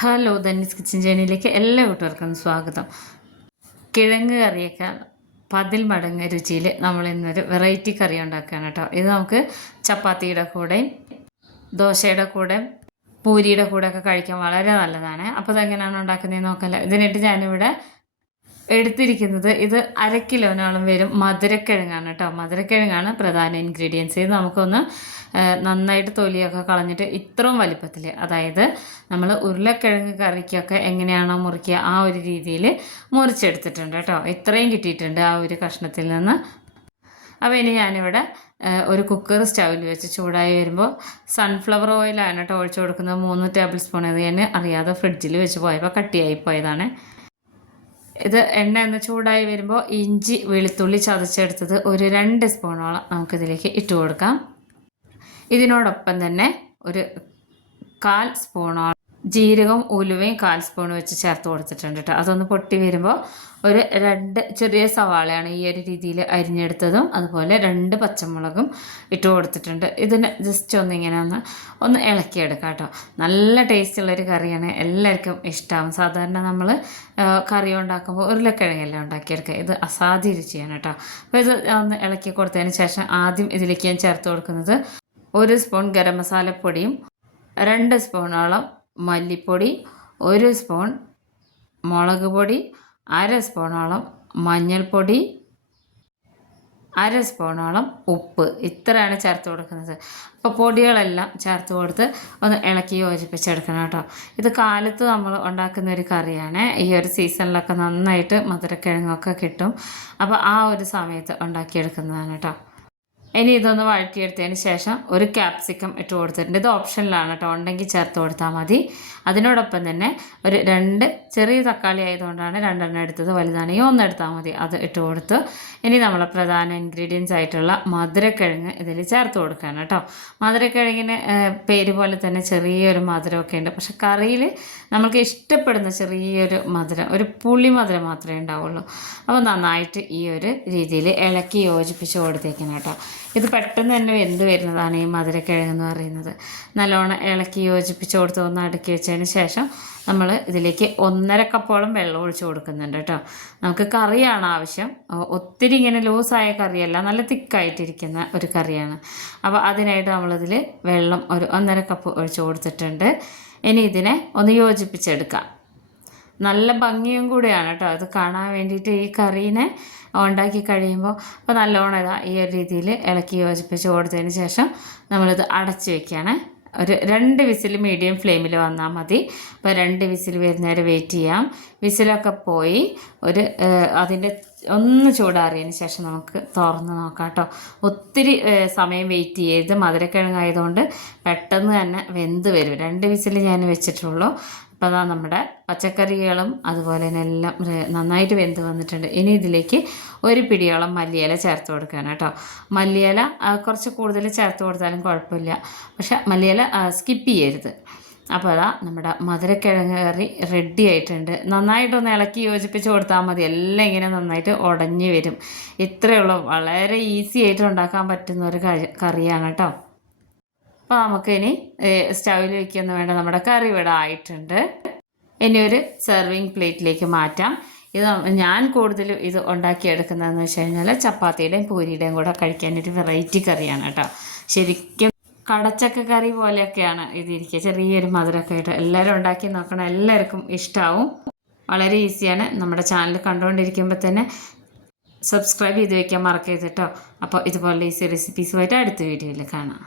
Hello ധന്യസ് kitchen ജേണിയിലേക്ക് എല്ലാ കൂട്ടുകാർക്കും സ്വാഗതം. കിഴങ്ങ് കറിയേക്കാൾ പതിൽ മടങ്ങ് രുചിയിൽ നമ്മൾ ഇന്നൊരു വെറൈറ്റി കറി ഉണ്ടാക്കുകയാണ് കേട്ടോ. ഇത് നമുക്ക് ചപ്പാത്തിയുടെ കൂടെയും ദോശയുടെ കൂടെ പൂരിയുടെ കൂടെ ഒക്കെ കഴിക്കാൻ വളരെ നല്ലതാണ്. അപ്പോൾ അതെങ്ങനെയാണ് ഉണ്ടാക്കുന്നതെന്ന് നോക്കല്ല? ഇതിനായിട്ട് ഞാനിവിടെ എടുത്തിരിക്കുന്നത് ഇത് അര കിലോനോളം വരും മധുരക്കിഴങ്ങാണ് കേട്ടോ. മധുരക്കിഴങ്ങാണ് പ്രധാന ഇൻഗ്രീഡിയൻസ് ഇത് നമുക്കൊന്ന് നന്നായിട്ട് തൊലിയൊക്കെ കളഞ്ഞിട്ട് ഇത്രയും വലിപ്പത്തിൽ അതായത് നമ്മൾ ഉരുളക്കിഴങ്ങ് കറിക്കൊക്കെ എങ്ങനെയാണോ മുറിക്കുക ആ ഒരു രീതിയിൽ മുറിച്ചെടുത്തിട്ടുണ്ട് കേട്ടോ. ഇത്രയും കിട്ടിയിട്ടുണ്ട് ആ ഒരു കഷ്ണത്തിൽ നിന്ന്. അപ്പോൾ ഇനി ഞാനിവിടെ ഒരു കുക്കർ സ്റ്റൗവിൽ വെച്ച് ചൂടായി വരുമ്പോൾ സൺഫ്ലവർ ഓയിലാണ് കേട്ടോ ഒഴിച്ചു കൊടുക്കുന്നത്. മൂന്ന് ടേബിൾ സ്പൂൺ ഇത് ഞാൻ അറിയാതെ ഫ്രിഡ്ജിൽ വെച്ച് പോയപ്പോൾ കട്ടിയായി പോയതാണ്. ഇത് എണ്ണ ഒന്ന് ചൂടായി വരുമ്പോൾ ഇഞ്ചി വെളുത്തുള്ളി ചതച്ചെടുത്തത് ഒരു രണ്ട് സ്പൂണോളം നമുക്കിതിലേക്ക് ഇട്ട് കൊടുക്കാം. ഇതിനോടൊപ്പം തന്നെ ഒരു കാൽ സ്പൂണോളം ജീരകവും ഉലുവയും കാൽ സ്പൂൺ വെച്ച് ചേർത്ത് കൊടുത്തിട്ടുണ്ട് കേട്ടോ അതൊന്ന് പൊട്ടി വരുമ്പോൾ ഒരു രണ്ട് ചെറിയ സവാളയാണ് ഈ ഒരു രീതിയിൽ അരിഞ്ഞെടുത്തതും അതുപോലെ രണ്ട് പച്ചമുളകും ഇട്ട് കൊടുത്തിട്ടുണ്ട്. ഇതിന് ജസ്റ്റ് ഒന്ന് ഇങ്ങനെ ഒന്ന് ഒന്ന് ഇളക്കിയെടുക്കാം കേട്ടോ നല്ല ടേസ്റ്റുള്ളൊരു കറിയാണ് എല്ലാവർക്കും ഇഷ്ടമാവും സാധാരണ നമ്മൾ കറി ഉണ്ടാക്കുമ്പോൾ ഉരുളക്കിഴങ്ങല്ല ഉണ്ടാക്കിയെടുക്കുക. ഇത് അസാധ്യ രുചിയാണ് കേട്ടോ അപ്പോൾ ഇത് ഒന്ന് ഇളക്കി കൊടുത്തതിന് ശേഷം ആദ്യം ഇതിലേക്ക് ഞാൻ ചേർത്ത് കൊടുക്കുന്നത് ഒരു സ്പൂൺ ഗരം മസാലപ്പൊടിയും രണ്ട് സ്പൂണോളം മല്ലിപ്പൊടി ഒരു സ്പൂൺ മുളക് പൊടി അര സ്പൂണോളം മഞ്ഞൾപ്പൊടി അര സ്പൂണോളം ഉപ്പ്. ഇത്രയാണ് ചേർത്ത് കൊടുക്കുന്നത്. അപ്പോൾ പൊടികളെല്ലാം ചേർത്ത് കൊടുത്ത് ഒന്ന് ഇളക്കി യോജിപ്പിച്ചെടുക്കണം കേട്ടോ. ഇത് കാലത്ത് നമ്മൾ ഉണ്ടാക്കുന്ന ഒരു കറിയാണ്. ഈ ഒരു സീസണിലൊക്കെ നന്നായിട്ട് മധുരക്കിഴങ്ങൊക്കെ കിട്ടും. അപ്പോൾ ആ ഒരു സമയത്ത് ഉണ്ടാക്കിയെടുക്കുന്നതാണ് കേട്ടോ. ഇനി ഇതൊന്ന് വഴറ്റിയെടുത്തതിന് ശേഷം ഒരു ക്യാപ്സിക്കം ഇട്ട് കൊടുത്തിട്ടുണ്ട്. ഇത് ഓപ്ഷനിലാണ് കേട്ടോ ഉണ്ടെങ്കിൽ ചേർത്ത് കൊടുത്താൽ മതി. അതിനോടൊപ്പം തന്നെ ഒരു രണ്ട് ചെറിയ തക്കാളി ആയതുകൊണ്ടാണ് രണ്ടെണ്ണം എടുത്തത് വലുതാണെങ്കിൽ ഒന്ന് എടുത്താൽ മതി. അത് ഇട്ട് കൊടുത്ത് ഇനി നമ്മളെ പ്രധാന ഇൻഗ്രീഡിയൻസ് ആയിട്ടുള്ള മധുരക്കിഴങ്ങ് ഇതിൽ ചേർത്ത് കൊടുക്കുകയാണ് കേട്ടോ മധുരക്കിഴങ്ങിന് പേര് പോലെ തന്നെ ചെറിയൊരു മധുരമൊക്കെ ഉണ്ട്. പക്ഷെ കറിയിൽ നമുക്ക് ഇഷ്ടപ്പെടുന്ന ചെറിയൊരു മധുരം ഒരു പുളി മധുരം മാത്രമേ ഉണ്ടാവുള്ളൂ. അപ്പോൾ നന്നായിട്ട് ഈ ഒരു രീതിയിൽ ഇളക്കി യോജിപ്പിച്ച് കൊടുത്തേക്കണം കേട്ടോ ഇത് പെട്ടെന്ന് തന്നെ വെന്ത് വരുന്നതാണ് ഈ മധുരക്കിഴങ്ങ് പറയുന്നത്. നല്ലോണം ഇളക്കി യോജിപ്പിച്ച് കൊടുത്ത് ഒന്ന് അടുക്കി വെച്ചതിന് ശേഷം നമ്മൾ ഇതിലേക്ക് ഒന്നര കപ്പോളം വെള്ളം ഒഴിച്ച് കൊടുക്കുന്നുണ്ട് കേട്ടോ. നമുക്ക് കറിയാണ് ആവശ്യം. ഒത്തിരി ഇങ്ങനെ ലൂസായ കറിയല്ല നല്ല തിക്കായിട്ടിരിക്കുന്ന ഒരു കറിയാണ്. അപ്പോൾ അതിനായിട്ട് നമ്മളിതിൽ വെള്ളം ഒരു ഒന്നര കപ്പ് ഒഴിച്ച് കൊടുത്തിട്ടുണ്ട്. ഇനി ഇതിനെ ഒന്ന് യോജിപ്പിച്ചെടുക്കാം. നല്ല ഭംഗിയും കൂടിയാണ് കേട്ടോ അത് കാണാൻ വേണ്ടിയിട്ട് ഈ കറീനെ ഉണ്ടാക്കി കഴിയുമ്പോൾ അപ്പോൾ നല്ലോണം ഇതാ ഈ ഒരു രീതിയിൽ ഇളക്കി യോജിപ്പിച്ച് കൊടുത്തതിന് ശേഷം നമ്മളിത് അടച്ച് വെക്കുകയാണ്. ഒരു രണ്ട് വിസിൽ മീഡിയം ഫ്ലെയിമിൽ വന്നാൽ മതി. അപ്പോൾ രണ്ട് വിസിൽ വരുന്നവരെ വെയിറ്റ് ചെയ്യാം. വിസിലൊക്കെ പോയി ഒരു അതിന്റെ ഒന്ന് ചൂടാറിയതിന് ശേഷം നമുക്ക് തുറന്ന് നോക്കാം കേട്ടോ ഒത്തിരി സമയം വെയിറ്റ് ചെയ്ത് മധുരക്കിഴങ്ങായതുകൊണ്ട് പെട്ടെന്ന് തന്നെ വെന്ത് വരും. രണ്ട് വിസിൽ ഞാൻ വെച്ചിട്ടുള്ളൂ. അപ്പോൾ അതാ നമ്മുടെ പച്ചക്കറികളും അതുപോലെ തന്നെ എല്ലാം നന്നായിട്ട് വെന്ത് വന്നിട്ടുണ്ട്. ഇനി ഇതിലേക്ക് ഒരു പിടിയോളം മല്ലിയില ചേർത്ത് കൊടുക്കുകയാണ് കേട്ടോ. മല്ലിയില കുറച്ച് കൂടുതൽ ചേർത്ത് കൊടുത്താലും കുഴപ്പമില്ല. പക്ഷെ മല്ലിയില സ്കിപ്പ് ചെയ്യരുത്. അപ്പോൾ അതാ നമ്മുടെ മധുരക്കിഴങ്ങ് കറി റെഡി ആയിട്ടുണ്ട്. നന്നായിട്ടൊന്ന് ഇളക്കി യോജിപ്പിച്ച് കൊടുത്താൽ മതി. എല്ലാം ഇങ്ങനെ നന്നായിട്ട് ഉടഞ്ഞു വരും. ഇത്രയേ ഉള്ളൂ. വളരെ ഈസി ആയിട്ട് ഉണ്ടാക്കാൻ പറ്റുന്ന ഒരു കറിയാണ് കേട്ടോ. അപ്പോൾ നമുക്കിനി സ്റ്റൗവിൽ വയ്ക്കൊന്നും വേണ്ട നമ്മുടെ കറി ഇവിടെ ആയിട്ടുണ്ട്. ഇനി ഒരു സെർവിങ് പ്ലേറ്റിലേക്ക് മാറ്റാം. ഇത് ഞാൻ കൂടുതലും ഇത് ഉണ്ടാക്കിയെടുക്കുന്നതെന്ന് വെച്ച് കഴിഞ്ഞാൽ ചപ്പാത്തിയുടെയും പൂരിയുടെയും കൂടെ കഴിക്കാനൊരു വെറൈറ്റി കറിയാണ് കേട്ടോ. ശരിക്കും കടച്ചക്ക കറി പോലെയൊക്കെയാണ് ഇതിരിക്കുക ചെറിയൊരു മധുരമൊക്കെ ആയിട്ട് എല്ലാവരും ഉണ്ടാക്കി നോക്കണം. എല്ലാവർക്കും ഇഷ്ടമാവും വളരെ ഈസിയാണ്. നമ്മുടെ ചാനൽ കണ്ടുകൊണ്ടിരിക്കുമ്പോൾ തന്നെ സബ്സ്ക്രൈബ് ചെയ്ത് വയ്ക്കാൻ മറക്കരുത് കേട്ടോ. അപ്പോൾ ഇതുപോലെ ഈസി റെസിപ്പീസുമായിട്ട് അടുത്ത വീഡിയോയിൽ കാണാം.